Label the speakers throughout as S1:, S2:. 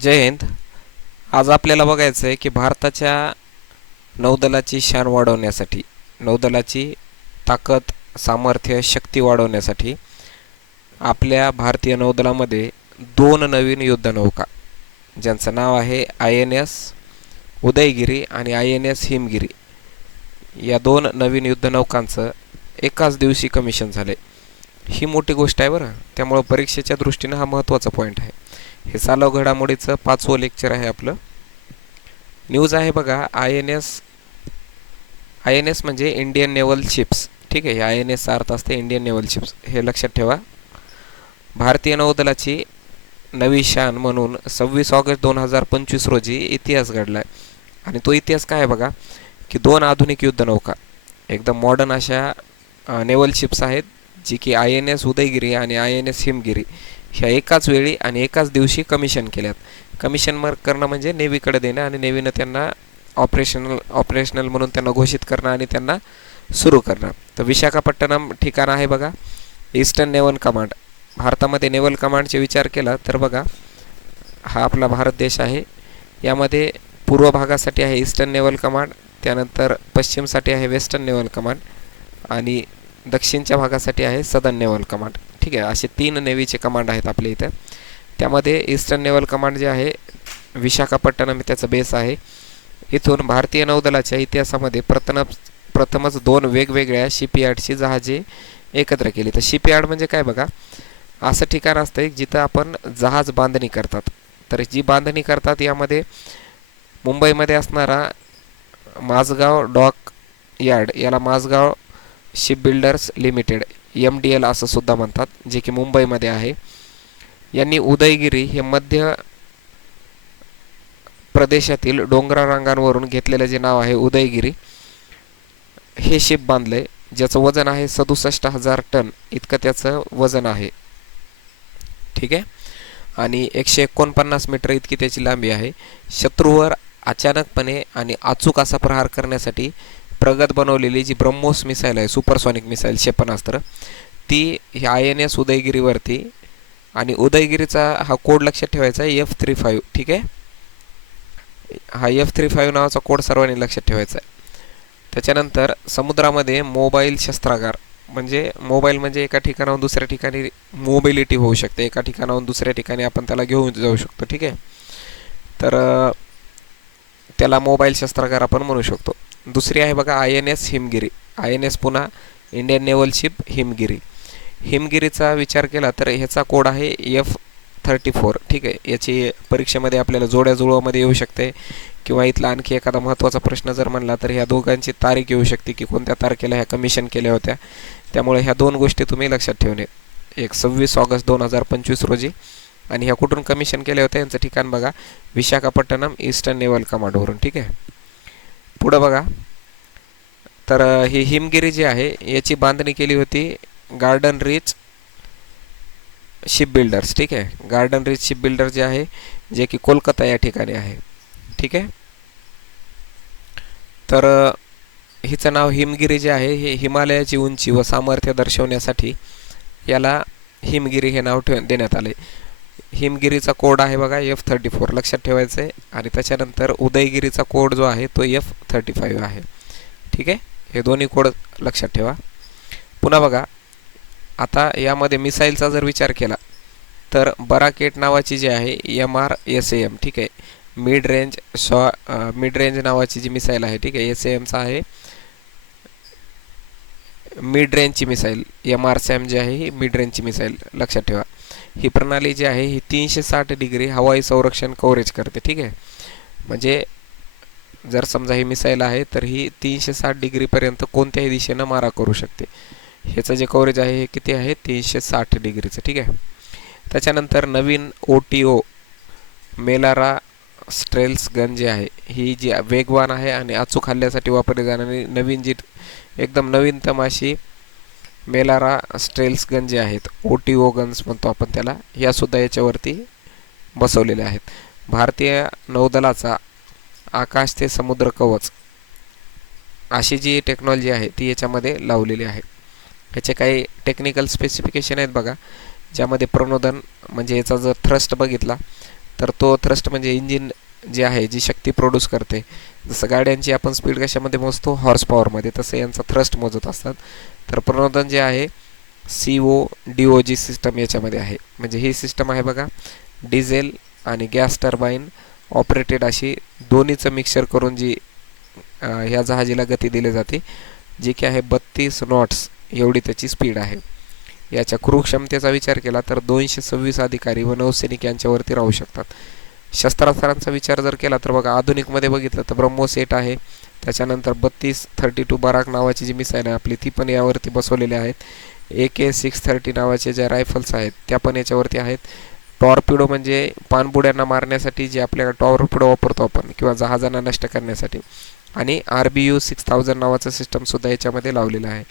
S1: जय हिंद आज आपल्याला बघायचं आहे की भारताच्या नौदलाची शान वाढवण्यासाठी नौदलाची ताकद सामर्थ्य शक्ती वाढवण्यासाठी आपल्या भारतीय नौदलामध्ये दोन नवीन युद्धनौका ज्यांचं नाव आहे आय एन एस उदयगिरी आणि आय एन एस हिमगिरी. या दोन नवीन युद्धनौकांचं एकाच दिवशी कमिशन झाले ही मोठी गोष्ट आहे बरं. त्यामुळं परीक्षेच्या दृष्टीनं हा महत्त्वाचा पॉईंट आहे. हे चालव घडामोडीचं पाचवं लेक्चर आहे आपलं. न्यूज आहे बघा I N S I N S म्हणजे इंडियन नेव्हल शिप्स ठीक आहे आय एन एसचा अर्थ असते इंडियन नेव्हल शिप्स हे लक्षात ठेवा. भारतीय नौदलाची नवी शान म्हणून सव्वीस ऑगस्ट दोन हजार पंचवीस रोजी इतिहास घडला आहे आणि तो इतिहास काय आहे बघा की दोन आधुनिक युद्धनौका एकदम मॉडर्न अशा नेव्हल शिप्स आहेत जी की आय एन एस उदयगिरी आणि आय एन एस हिमगिरी. ह्या एकाच वेळी आणि एकाच दिवशी कमिशन केल्यात. कमिशन मार्क करणं म्हणजे नेव्हीकडे देणं आणि नेव्हीनं त्यांना ऑपरेशनल ऑपरेशनल म्हणून त्यांना घोषित करणं आणि त्यांना सुरू करणं. तर विशाखापट्टणम ठिकाण आहे बघा. ईस्टर्न नेव्हल कमांड भारतामध्ये नेव्हल कमांडचे विचार केला तर बघा हा आपला भारत देश आहे. यामध्ये पूर्व भागासाठी आहे ईस्टर्न नेव्हल कमांड त्यानंतर पश्चिमसाठी आहे वेस्टर्न नेव्हल कमांड आणि दक्षिणच्या भागासाठी आहे सदर्न नेव्हल कमांड ठीक आहे असे तीन नेव्हीचे कमांड आहेत आपल्या इथं. त्यामध्ये ईस्टर्न नेव्हल कमांड जे आहे विशाखापट्टणम त्याचा बेस आहे. इथून भारतीय नौदलाच्या इतिहासामध्ये प्रथम प्रथमच दोन वेगवेगळ्या शिपयार्डची जहाजे एकत्र केली. तर शिपयार्ड म्हणजे काय बघा असं ठिकाण असतं जिथं आपण जहाज बांधणी करतात. तर जी बांधणी करतात यामध्ये मुंबईमध्ये असणारा माझगाव डॉक यार्ड याला Mazagaon ship builders limited M D L असं सुद्धा म्हणतात जे की मुंबईमध्ये आहे. यांनी उदयगिरी हे मध्य प्रदेशातील डोंगरा रांगांवरून घेतलेलं जे नाव आहे उदयगिरी हे शिप बांधले ज्याचं वजन आहे सदुसष्ट हजार टन. इतकं त्याचं वजन आहे. ठीक आहे? आणि एकशे एकोणपन्नास मीटर इतकी त्याची लांबी आहे. शत्रूवर अचानकपणे आणि अचूक असा प्रहार करण्यासाठी प्रगत बनवलेली जी ब्रह्मोस मिसाईल आहे सुपरसॉनिक मिसाईल क्षेपणास्त्र ती आय एन एस उदयगिरीवरती आणि उदयगिरीचा हा कोड लक्षात ठेवायचा आहे एफ थ्री फाईव्ह ठीक आहे? हा एफ थ्री फाईव्ह नावाचा कोड सर्वांनी लक्षात ठेवायचा आहे. त्याच्यानंतर समुद्रामध्ये मोबाईल शस्त्रागार म्हणजे मोबाईल म्हणजे एका ठिकाणाहून दुसऱ्या ठिकाणी मोबिलिटी होऊ शकते एका ठिकाणाहून दुसऱ्या ठिकाणी आपण त्याला घेऊन जाऊ शकतो ठीक आहे? तर त्याला मोबाईल शस्त्रागार आपण म्हणू शकतो. दुसरी आहे बघा I N S Himgiri I N S पुन्हा इंडियन नेव्हल शिप हिमगिरी. हिमगिरीचा विचार केला तर ह्याचा कोड आहे एफ थर्टी फोर ठीक आहे याची परीक्षेमध्ये आपल्याला जोड्या जुळवामध्ये येऊ शकते किंवा इथला आणखी एखादा महत्त्वाचा प्रश्न जर म्हणला तर ह्या दोघांची तारीख येऊ शकते की कोणत्या तारखेला ह्या कमिशन केल्या होत्या. त्यामुळे ह्या दोन गोष्टी तुम्ही लक्षात ठेवणे. एक सव्वीस ऑगस्ट दोन हजार पंचवीस रोजी आणि ह्या कुठून कमिशन केल्या होत्या यांचं ठिकाण बघा विशाखापट्टणम ईस्टर्न नेव्हल कमांडवरून ठीक आहे? पुढं बघा. तर ही हिमगिरी जी आहे याची बांधणी केली होती गार्डन रिच शिप बिल्डर्स ठीक आहे? गार्डन रिच शिप बिल्डर जे आहे जे की कोलकाता या ठिकाणी आहे ठीक आहे? तर हिचं नाव हिमगिरी जे आहे हे हिमालयाची उंची व सामर्थ्य दर्शवण्यासाठी याला हिमगिरी हे नाव ठेव देण्यात आले. हिमगिरीचा कोड आहे बघा एफ थर्टी फोर लक्षात ठेवायचं आहे आणि त्याच्यानंतर उदयगिरीचा कोड जो आहे तो एफ थर्टी फाईव्ह आहे. ठीक आहे? हे दोन्ही कोड लक्षात ठेवा. पुन्हा बघा आता यामध्ये मिसाईलचा जर विचार केला तर बराकेट नावाची जी आहे M R S A M ठीक आहे? मिड रेंज शॉ मिड रेंज नावाची जी मिसाईल आहे ठीक आहे? एस ए एमचा आहे. मिड रेंजची मिसाईल एम आर सॅम जी आहे ही मिड रेंजची मिसाईल. लक्षात ठेवा. ही प्रणाली जी आहे ही तीनशे साठ डिग्री हवाई संरक्षण कव्हरेज करते ठीक आहे? म्हणजे जर समजा ही मिसाईल आहे तर ही तीनशे साठ डिग्रीपर्यंत कोणत्याही दिशेनं मारा करू शकते. ह्याचं जे कव्हरेज आहे हे किती आहे? तीनशे साठ डिग्रीचं ठीक आहे? त्याच्यानंतर नवीन ओ टी ओ मेलारा स्ट्रेल्स गन जी आहे ही जी वेगवान आहे आणि अचूक हल्ल्यासाठी वापरली जाणारी नवीन जी एकदम नवीनतम अशी मेलारा स्ट्रेल्स गन जे आहेत ओ टी ओ गन्स म्हणतो आपण त्याला यासुद्धा याच्यावरती बसवलेल्या आहेत. भारतीय नौदलाचा आकाश ते समुद्र कवच अशी जी टेक्नॉलॉजी आहे ती याच्यामध्ये लावलेली आहे. ह्याचे काही टेक्निकल स्पेसिफिकेशन आहेत बघा ज्यामध्ये प्रणोदन म्हणजे याचा जर थ्रस्ट बघितला तर तो थ्रस्ट म्हणजे इंजिन जे आहे जी शक्ती प्रोड्यूस करते. जसं गाड्यांची आपण स्पीड कशामध्ये मोजतो? हॉर्स पॉवरमध्ये तसं यांचा थ्रस्ट मोजत असतात. तर प्रणोदन जे आहे C O D O G system याच्यामध्ये आहे. म्हणजे ही सिस्टम आहे बघा डिझेल आणि गॅस टर्बाईन ऑपरेटेड अशी दोन्हीचं मिक्सर करून जी ह्या जहाजीला गती दिली जाते जी की आहे बत्तीस नॉट्स एवढी त्याची स्पीड आहे. याच्या क्रू क्षमतेचा विचार केला तर दोनशे सव्वीस अधिकारी व नौसैनिक यांच्यावरती राहू शकतात. शस्त्रास्त्रांचा विचार जर केला तर बघा आधुनिकमध्ये बघितलं तर ब्रह्मोस एट आहे त्याच्यानंतर बत्तीस थर्टी टू बराक नावाची जी मिसाईल आहे आपली ती पण यावरती बसवलेली आहेत. ए के सिक्स थर्टी नावाचे ज्या रायफल्स आहेत त्या पण याच्यावरती आहेत. टॉर्पिडो म्हणजे पाणबुड्यांना मारण्यासाठी जे आपल्याला टॉर्पिडो वापरतो आपण किंवा जहाजांना नष्ट करण्यासाठी. आणि R B U six thousand नावाचं सिस्टमसुद्धा याच्यामध्ये लावलेलं आहे.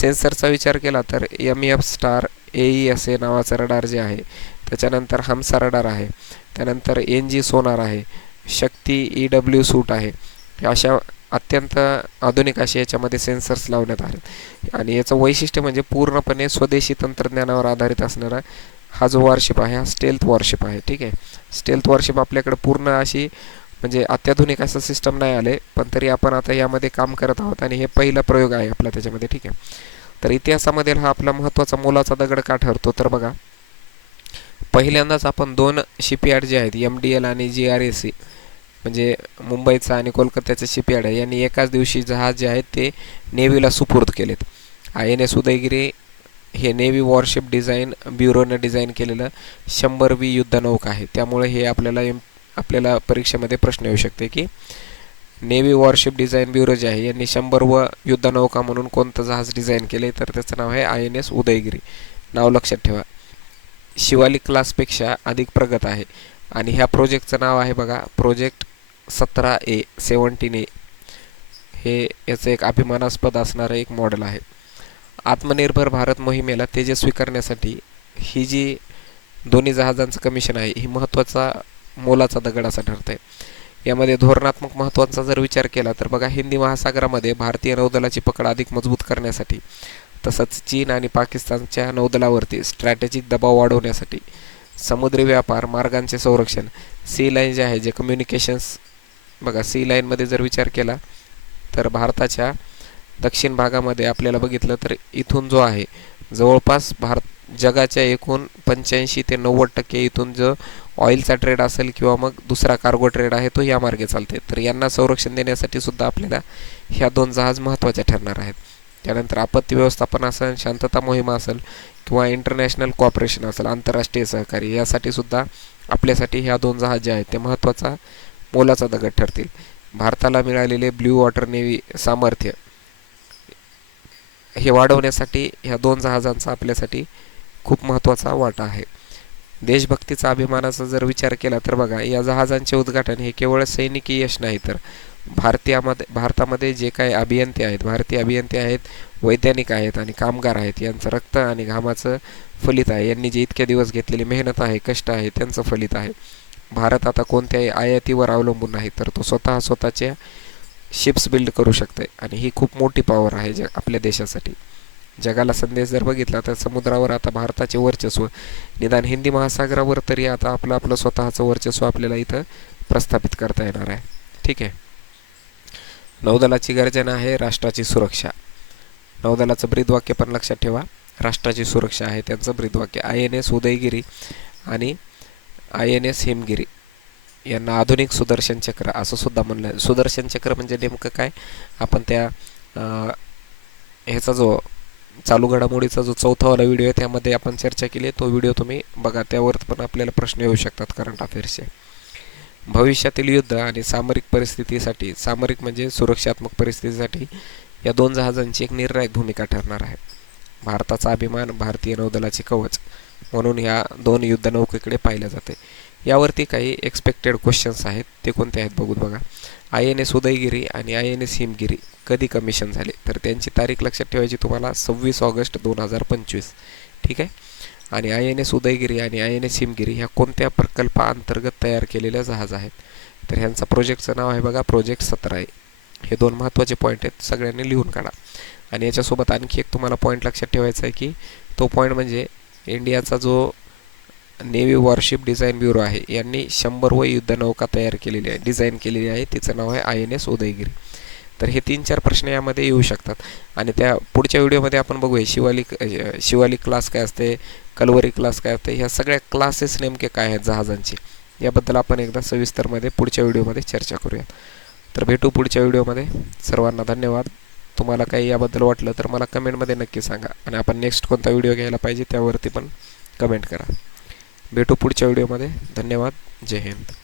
S1: सेन्सरचा विचार केला तर M F star A E S A नावाचं रडार जे आहे त्याच्यानंतर हमसा रडार आहे. त्यानंतर एन जी सोनार आहे. शक्ती ई डब्ल्यू सूट आहे. अशा अत्यंत आधुनिक असे याच्यामध्ये सेन्सर्स लावण्यात आले आणि याचं वैशिष्ट्य म्हणजे पूर्णपणे स्वदेशी तंत्रज्ञानावर आधारित असणारा हा जो वॉरशिप आहे हा स्टेल्थ वॉरशिप आहे ठीक आहे? स्टेल्थ वॉरशिप आपल्याकडे पूर्ण अशी म्हणजे अत्याधुनिक असं सिस्टम नाही आले पण तरी आपण आता यामध्ये काम करत आहोत आणि हे पहिला प्रयोग आहे आपला त्याच्यामध्ये ठीक आहे? तर इतिहासामध्ये हा आपला महत्त्वाचा मोलाचा दगड का ठरतो? तर बघा पहिल्यांदाच आपण दोन शिपयार्ड जे आहेत एम डी एल आणि जी आर ए सी म्हणजे मुंबईचा आणि कोलकात्याचा शिपयार्ड आहे. यांनी एकाच दिवशी जहाज जे आहेत ते नेव्हीला सुपूर्द केलेत. आय एन एस उदयगिरी हे नेव्ही वॉरशिप डिझाईन ब्युरोनं डिझाईन केलेलं शंभर वी युद्धनौका आहे. त्यामुळे हे आपल्याला एम आपल्याला परीक्षेमध्ये प्रश्न येऊ शकते की नेव्ही वॉरशिप डिझाईन ब्युरो जे आहे यांनी शंभर व युद्धनौका म्हणून कोणतं जहाज डिझाईन केले तर त्याचं नाव आहे आय एन एस उदयगिरी. नाव लक्षात ठेवा. शिवालिक क्लासपेक्षा अधिक प्रगत आहे. आणि ह्या प्रोजेक्टचं नाव आहे बघा प्रोजेक्ट सतरा ए सेवन्टीन ए हे याचं एक अभिमानास्पद असणारं एक मॉडेल आहे. आत्मनिर्भर भारत मोहिमेला तेजस्वी करण्यासाठी ही जी दोन्ही जहाजांचं कमिशन आहे ही महत्त्वाचा मोलाचा दगड असा ठरत आहे यामध्ये धोरणात्मक महत्त्वाचा जर विचार केला तर बघा हिंदी महासागरामध्ये भारतीय नौदलाची पकड अधिक मजबूत करण्यासाठी तसंच चीन आणि पाकिस्तानच्या नौदलावरती स्ट्रॅटेजिक दबाव वाढवण्यासाठी समुद्री व्यापार मार्गांचे संरक्षण सी लाईन जे आहे जे कम्युनिकेशन्स बघा सी लाईनमध्ये जर विचार केला तर भारताच्या दक्षिण भागामध्ये आपल्याला बघितलं तर इथून जो आहे जवळपास भारत जगाच्या एकूण पंच्याऐंशी ते नव्वद टक्के इथून जो ऑइलचा ट्रेड असेल किंवा मग दुसरा कार्गो ट्रेड आहे तो या मार्गे चालते तर यांना संरक्षण देण्यासाठी सुद्धा आपल्याला ह्या दोन जहाज महत्त्वाच्या ठरणार आहेत. त्यानंतर आपत्ती व्यवस्थापन असेल शांतता मोहिमा असेल किंवा इंटरनॅशनल कॉपरेशन असेल आंतरराष्ट्रीय सहकार्य यासाठी सुद्धा आपल्यासाठी ह्या दोन जहाज जे आहेत ते महत्त्वाचा मोलाचा दगड ठरतील. भारताला मिळालेले ब्ल्यू वॉटर नेव्ही सामर्थ्य हे वाढवण्यासाठी ह्या दोन जहाजांचा आपल्यासाठी खूप महत्त्वाचा वाटा आहे. देशभक्तीचा अभिमानाचा जर विचार केला तर बघा या जहाजांचे उद्घाटन हे केवळ सैनिकी यश नाही तर भारतीयामध्ये भारतामध्ये जे काही अभियंते आहेत भारतीय अभियंते आहेत वैज्ञानिक आहेत आणि कामगार आहेत यांचं रक्त आणि घामाचं फलित आहे. यांनी जे इतके दिवस घेतलेली मेहनत आहे कष्ट आहे त्यांचं फलित आहे. भारत आता कोणत्याही आयातीवर अवलंबून नाही तर तो स्वतः स्वतःच्या शिप्स बिल्ड करू शकते आणि ही खूप मोठी पॉवर आहे जग आपल्या देशासाठी. जगाला संदेश जर बघितला तर समुद्रावर आता भारताचे वर्चस्व निदान हिंदी महासागरावर तरी आता आपलं आपलं स्वतःचं वर्चस्व आपल्याला इथं प्रस्थापित करता येणार आहे. ठीक आहे? नौदलाची गर्जना आहे राष्ट्राची सुरक्षा. नौदलाचं ब्रीदवाक्य पण लक्षात ठेवा. राष्ट्राची सुरक्षा आहे त्यांचं ब्रीदवाक्य. आय एन एस उदयगिरी आणि आय एन एस हिमगिरी यांना आधुनिक सुदर्शन चक्र असं सुद्धा म्हणलं. सुदर्शन चक्र म्हणजे नेमकं काय? आपण त्या ह्याचा जो चालू घडामोडीचा जो चौथावाला व्हिडिओ आहे त्यामध्ये आपण चर्चा केली. तो व्हिडिओ तुम्ही बघा. त्यावर पण आपल्याला प्रश्न येऊ शकतात करंट अफेअर्सचे भविष्यातील युद्ध आणि सामरिक परिस्थितीसाठी सामरिक म्हणजे सुरक्षात्मक परिस्थितीसाठी या दोन जहाजांची एक निर्णायक भूमिका ठरणार आहे. भारताचा अभिमान भारतीय नौदलाचे कवच. म्हणून ह्या दोन युद्धनौकेकडे पाहिलं जाते. यावरती काही एक्सपेक्टेड क्वेश्चन्स आहेत ते कोणते आहेत बघून बघा. आय एन एस उदयगिरी आणि आय एन एस हिमगिरी कधी कमिशन झाले? तर त्यांची तारीख लक्षात ठेवायची तुम्हाला सव्वीस ऑगस्ट दोन हजार पंचवीस. ठीक आहे? आणि आय एन एस उदयगिरी आणि आय एन एस हिमगिरी ह्या कोणत्या प्रकल्पाअंतर्गत तयार केलेल्या जहाज आहेत? तर ह्यांचा प्रोजेक्टचं नाव आहे बघा प्रोजेक्ट सतरा आहे हे दोन महत्त्वाचे पॉईंट आहेत सगळ्यांनी लिहून काढा. आणि याच्यासोबत आणखी एक तुम्हाला पॉईंट लक्षात ठेवायचा आहे की तो पॉईंट म्हणजे इंडियाचा जो नेव्ही वॉरशिप डिझाईन ब्युरो आहे यांनी शंभर व युद्धनौका तयार केलेली आहे डिझाईन केलेली आहे. तिचं नाव आहे आय एन एस उदयगिरी. तर हे तीन चार प्रश्न यामध्ये येऊ शकतात. आणि त्या पुढच्या व्हिडिओमध्ये आपण बघूया शिवालिक शिवाली शिवालिक क्लास काय असते कलवरी क्लास काय असते ह्या सगळ्या क्लासेस नेमके काय आहेत जहाजांचे याबद्दल आपण एकदा सविस्तरमध्ये पुढच्या व्हिडिओमध्ये चर्चा करूयात. तर भेटू पुढच्या व्हिडिओमध्ये. सर्वांना धन्यवाद. तुम्हाला काही याबद्दल वाटलं तर मला कमेंटमध्ये नक्की सांगा. आणि आपण नेक्स्ट कोणता व्हिडिओ घ्यायला पाहिजे त्यावरती पण कमेंट करा. भेटू पुढच्या व्हिडिओमध्ये धन्यवाद. जय हिंद.